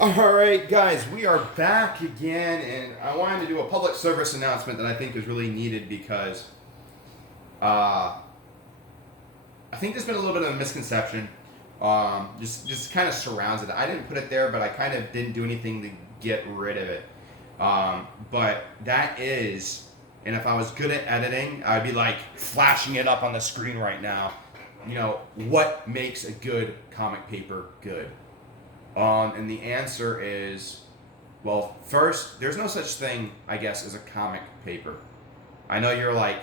Alright guys, we are back again, and I wanted to do a public service announcement that I think is really needed because I think there's been a little bit of a misconception, just kind of surrounds it. I didn't put it there, but I kind of didn't do anything to get rid of it. But that is, and if I was good at editing, I'd be like flashing it up on the screen right now. You know, what makes a good comic paper good? And the answer is, well, first, there's no such thing, I guess, as a comic paper. I know you're like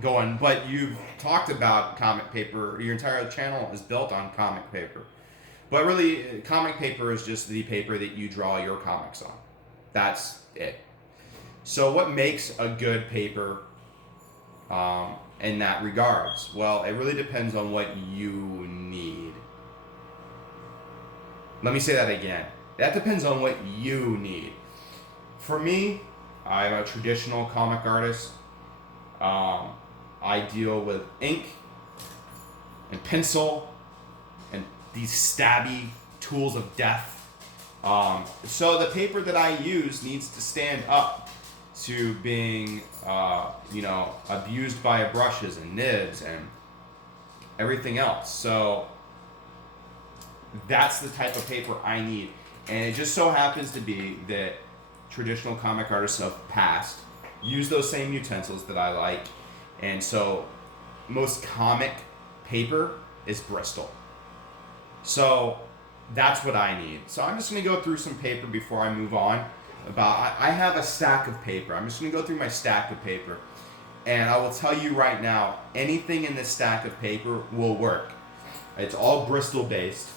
going, but you've talked about comic paper. Your entire channel is built on comic paper. But really, comic paper is just the paper that you draw your comics on. That's it. So what makes a good paper in that regards? Well, it really depends on what you need. Let me say that again. That depends on what you need. For me, I'm a traditional comic artist. I deal with ink and pencil and these stabby tools of death. So the paper that I use needs to stand up to being, abused by brushes and nibs and everything else. So that's the type of paper I need. And it just so happens to be that traditional comic artists of past use those same utensils that I like. And so most comic paper is Bristol. So that's what I need. So I'm just going to go through some paper before I move on. I have a stack of paper. I'm just going to go through my stack of paper. And I will tell you right now, anything in this stack of paper will work. It's all Bristol based.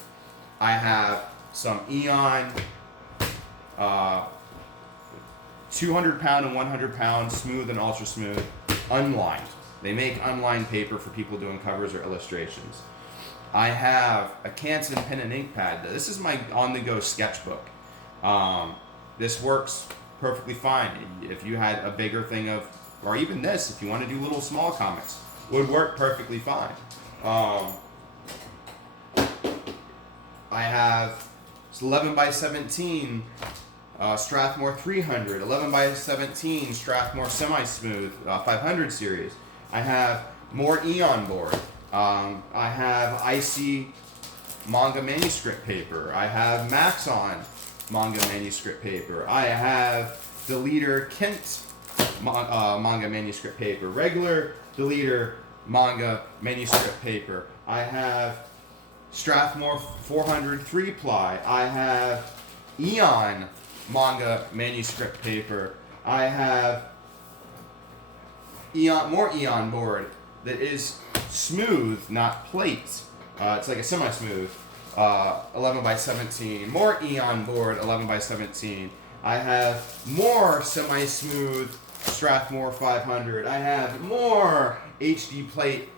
I have some Eon 200 pound and 100 pound smooth and ultra smooth unlined. They make unlined paper for people doing covers or illustrations. I have a Canson pen and ink pad. This is my on-the-go sketchbook. This works perfectly fine. If you had a bigger thing of, or even this, if you want to do little small comics, would work perfectly fine. I have 11 by 17 Strathmore 300, 11 by 17 Strathmore semi-smooth 500 series. I have more Eon board. I have Icy manga manuscript paper. I have Maxon manga manuscript paper. I have Deleter Kent manga manuscript paper. Regular Deleter manga manuscript paper. I have Strathmore 400 3-ply. I have Eon manga manuscript paper. I have more Eon board that is smooth, not plate. It's like a semi-smooth 11 by 17. More Eon board 11 by 17. I have more semi-smooth Strathmore 500. I have more HD plate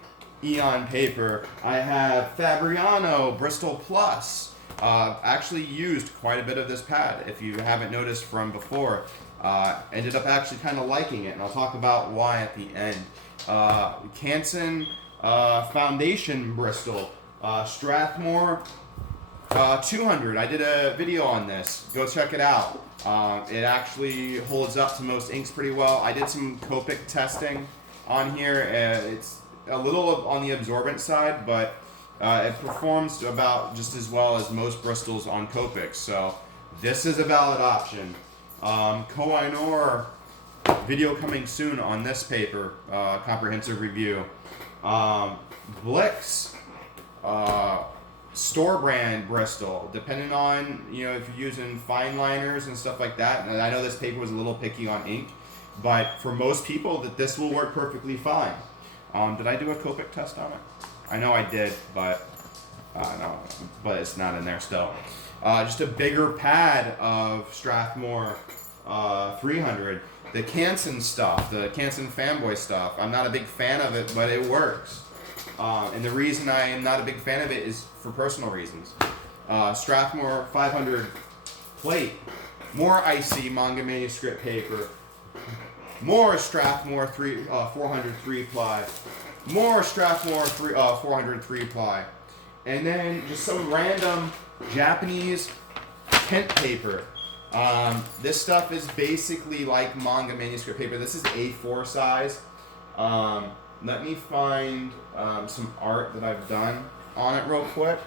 Eon paper. I have Fabriano Bristol Plus. Actually used quite a bit of this pad. If you haven't noticed from before, ended up actually kind of liking it, and I'll talk about why at the end. Canson Foundation Bristol. Strathmore 200. I did a video on this. Go check it out. It actually holds up to most inks pretty well. I did some Copic testing on here. It's a little on the absorbent side, but it performs about just as well as most Bristols on Copic. So this is a valid option. Koh-i-Noor video coming soon on this paper. Comprehensive review. Blix. Store brand Bristol, depending on if you're using fine liners and stuff like that. And I know this paper was a little picky on ink, but for most people, that this will work perfectly fine. Did I do a Copic test on it? I know I did, but no, but it's not in there still. Just a bigger pad of Strathmore 300. The Canson stuff, the Canson fanboy stuff. I'm not a big fan of it, but it works. And the reason I am not a big fan of it is for personal reasons. Strathmore 500 plate, more Icy manga manuscript paper, more Strathmore 400 3-ply, more Strathmore 400 3-ply, and then just some random Japanese Kent paper. This stuff is basically like manga manuscript paper. This is A4 size. Let me find some art that I've done on it real quick.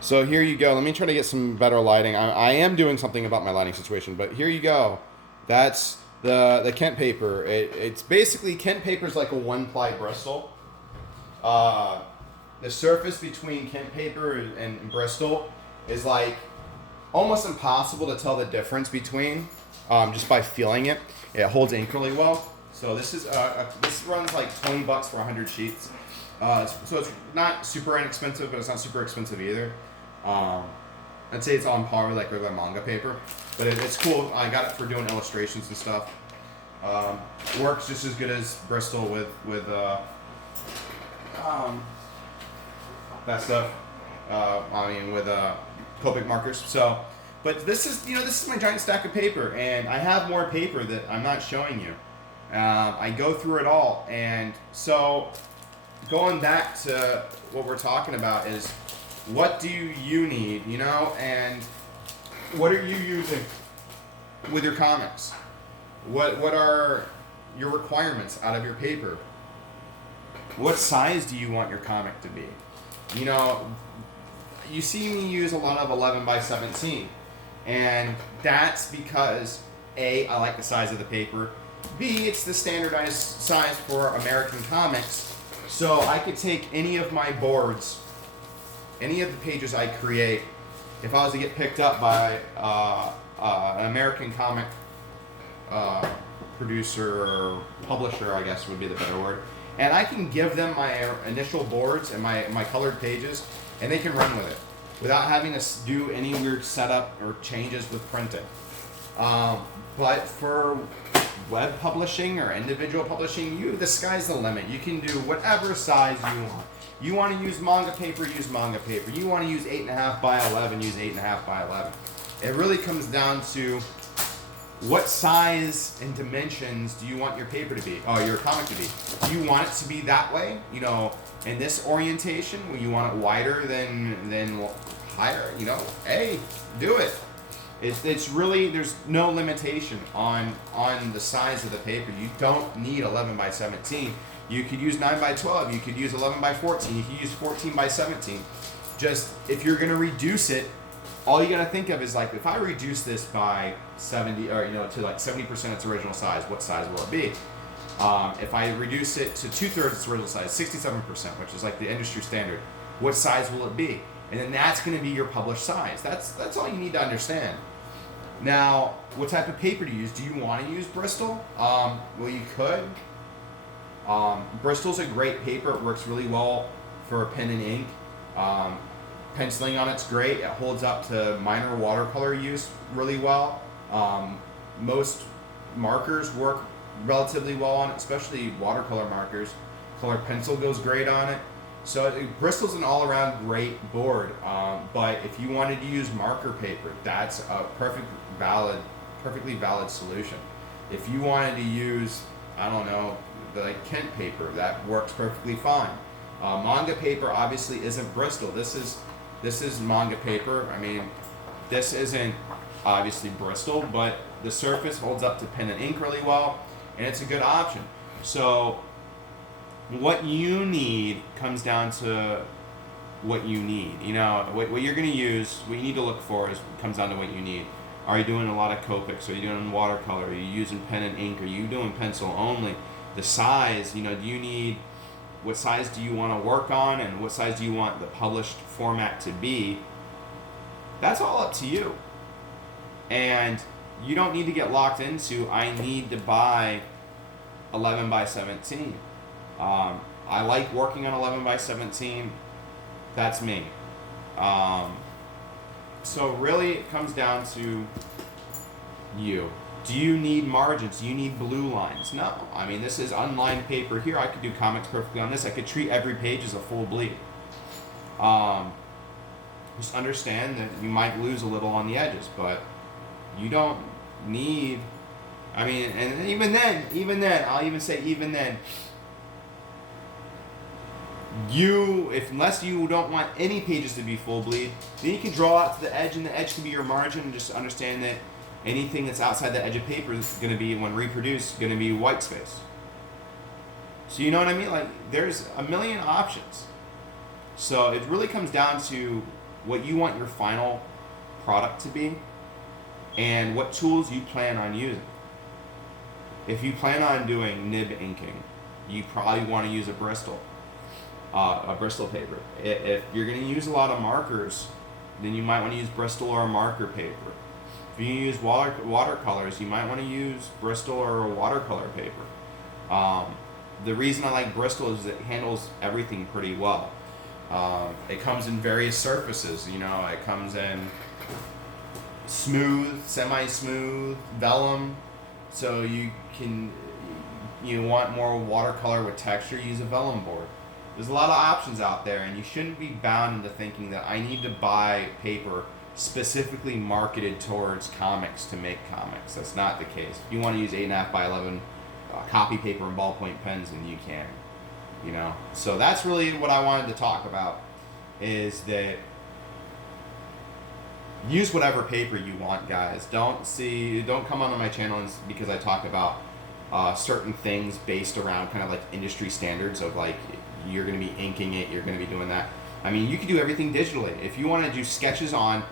So here you go. Let me try to get some better lighting. I am doing something about my lighting situation, but here you go. That's the Kent paper. It's basically, Kent paper is like a one-ply Bristol. The surface between Kent paper and Bristol is like almost impossible to tell the difference between just by feeling it. It holds ink really well. So this is this runs like $20 for 100 sheets. So it's not super inexpensive, but it's not super expensive either. I'd say it's on par with like regular manga paper, but it's cool. I got it for doing illustrations and stuff. Works just as good as Bristol with that stuff. With Copic markers. So, but this is my giant stack of paper, and I have more paper that I'm not showing you. I go through it all, and so going back to what we're talking about is, what do you need, and what are you using with your comics? What are your requirements out of your paper? What size do you want your comic to be? You see me use a lot of 11 by 17, and that's because A, I like the size of the paper. B, it's the standardized size for American comics, so I could take any of my boards, any of the pages I create, if I was to get picked up by an American comic producer or publisher, I guess would be the better word, and I can give them my initial boards and my colored pages, and they can run with it without having to do any weird setup or changes with printing. But for web publishing or individual publishing, the sky's the limit. You can do whatever size you want. You want to use manga paper, use manga paper. You want to use 8.5 by 11, use 8.5 by 11. It really comes down to what size and dimensions do you want your paper to be, your comic to be. Do you want it to be that way, in this orientation, where you want it wider than higher, hey, do it. It's really, there's no limitation on the size of the paper. You don't need 11 by 17. You could use 9 by 12. You could use 11 by 14. You could use 14 by 17. Just, if you're going to reduce it, all you got to think of is, like, if I reduce this by 70, or, to like 70% its original size, what size will it be? If I reduce it to 2/3 its original size, 67%, which is like the industry standard, what size will it be? And then that's going to be your published size. That's all you need to understand. Now, what type of paper to use? Do you want to use Bristol? Well, you could. Bristol's a great paper. It works really well for pen and ink. Penciling on it's great. It holds up to minor watercolor use really well. Most markers work relatively well on it, especially watercolor markers. Colored pencil goes great on it. So Bristol's an all-around great board. But if you wanted to use marker paper, that's a perfectly valid solution. If you wanted to use, I don't know, the Kent paper, that works perfectly fine. Manga paper obviously isn't Bristol. This is manga paper. I mean, this isn't obviously Bristol, but the surface holds up to pen and ink really well, and it's a good option. So what you need comes down to what you need. What you're going to use, what you need to look for comes down to what you need. Are you doing a lot of Copics? Are you doing watercolor? Are you using pen and ink? Are you doing pencil only? The size, do you need, what size do you want to work on, and what size do you want the published format to be? That's all up to you. And you don't need to get locked into, I need to buy 11 by 17. I like working on 11 by 17. That's me. So really it comes down to you. Do you need margins? Do you need blue lines? No. I mean, this is unlined paper here. I could do comics perfectly on this. I could treat every page as a full bleed. Just understand that you might lose a little on the edges, but you don't need, I mean, and even then, I'll even say even then, unless you don't want any pages to be full bleed, then you can draw out to the edge, and the edge can be your margin, and just understand that anything that's outside the edge of paper is going to be, when reproduced, going to be white space. So you know what I mean? Like, there's a million options. So it really comes down to what you want your final product to be and what tools you plan on using. If you plan on doing nib inking, you probably want to use a Bristol paper. If you're going to use a lot of markers, then you might want to use Bristol or a marker paper. If you use watercolors, you might want to use Bristol or a watercolor paper. The reason I like Bristol is it handles everything pretty well. It comes in various surfaces. You know, it comes in smooth, semi-smooth, vellum. So you want more watercolor with texture, use a vellum board. There's a lot of options out there, and you shouldn't be bound into thinking that I need to buy paper specifically marketed towards comics to make comics. That's not the case. If you want to use 8.5 by 11 copy paper and ballpoint pens, then you can. You know, so that's really what I wanted to talk about, is that use whatever paper you want, guys. Don't come onto my channel because I talk about certain things based around kind of like industry standards of like, you're going to be inking it, you're going to be doing that. I mean, you can do everything digitally. If you want to do sketches on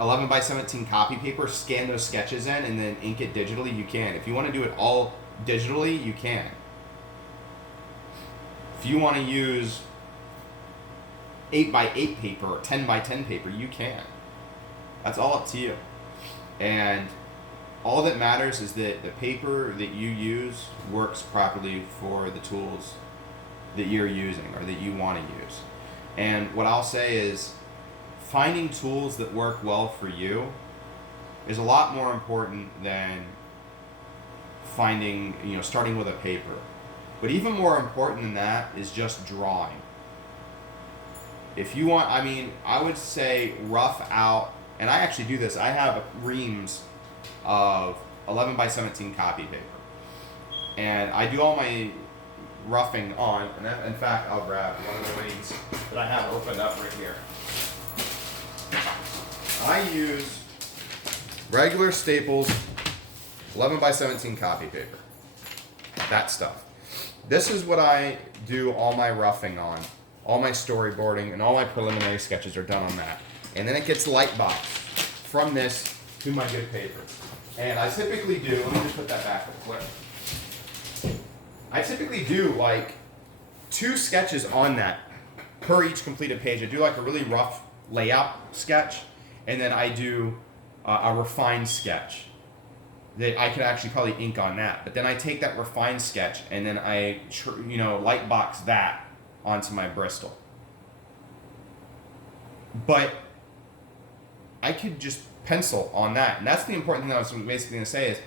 11 by 17 copy paper, scan those sketches in and then ink it digitally, you can. If you want to do it all digitally, you can. If you want to use 8 by 8 paper or 10 by 10 paper, you can. That's all up to you. And all that matters is that the paper that you use works properly for the tools that you're using or that you want to use. And what I'll say is, finding tools that work well for you is a lot more important than starting with a paper. But even more important than that is just drawing. If you want, I would say rough out, and I actually do this. I have reams of 11 by 17 copy paper. And I do all my roughing on, and in fact, I'll grab one of the reams that I have opened up right here. I use regular Staples 11 by 17 copy paper. That stuff. This is what I do all my roughing on. All my storyboarding and all my preliminary sketches are done on that. And then it gets light boxed from this to my good paper. And I typically do, let me just put that back real quick. I typically do like 2 sketches on that per each completed page. I do like a really rough layout sketch, and then I do a refined sketch that I could actually probably ink on that. But then I take that refined sketch and then I light box that onto my Bristol. But I could just pencil on that. And that's the important thing I was basically going to say is,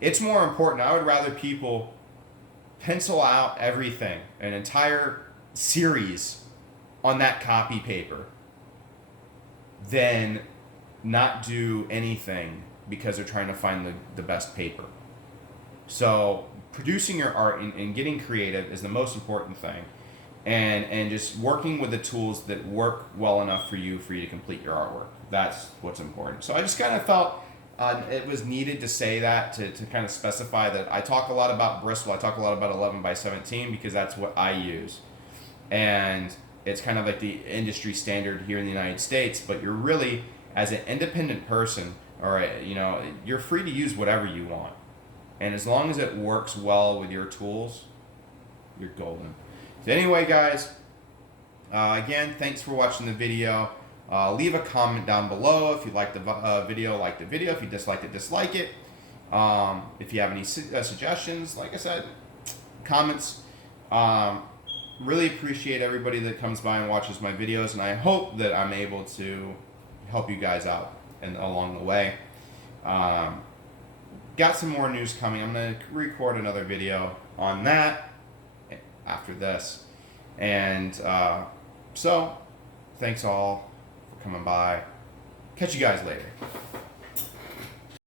it's more important. I would rather people pencil out everything, an entire series on that copy paper, than not do anything because they're trying to find the best paper. So producing your art and getting creative is the most important thing. And just working with the tools that work well enough for you to complete your artwork. That's what's important. So I just kind of felt it was needed to say that, to kind of specify that I talk a lot about Bristol. I talk a lot about 11 by 17 because that's what I use. And it's kind of like the industry standard here in the United States, but you're really, as an independent person, you're free to use whatever you want. And as long as it works well with your tools, you're golden. So anyway, guys, again, thanks for watching the video. Leave a comment down below if you like the video, like the video. If you dislike it, dislike it. If you have any suggestions, like I said, comments. Really appreciate everybody that comes by and watches my videos, and I hope that I'm able to help you guys out and along the way. Got some more news coming. I'm going to record another video on that after this. And so, thanks all for coming by. Catch you guys later.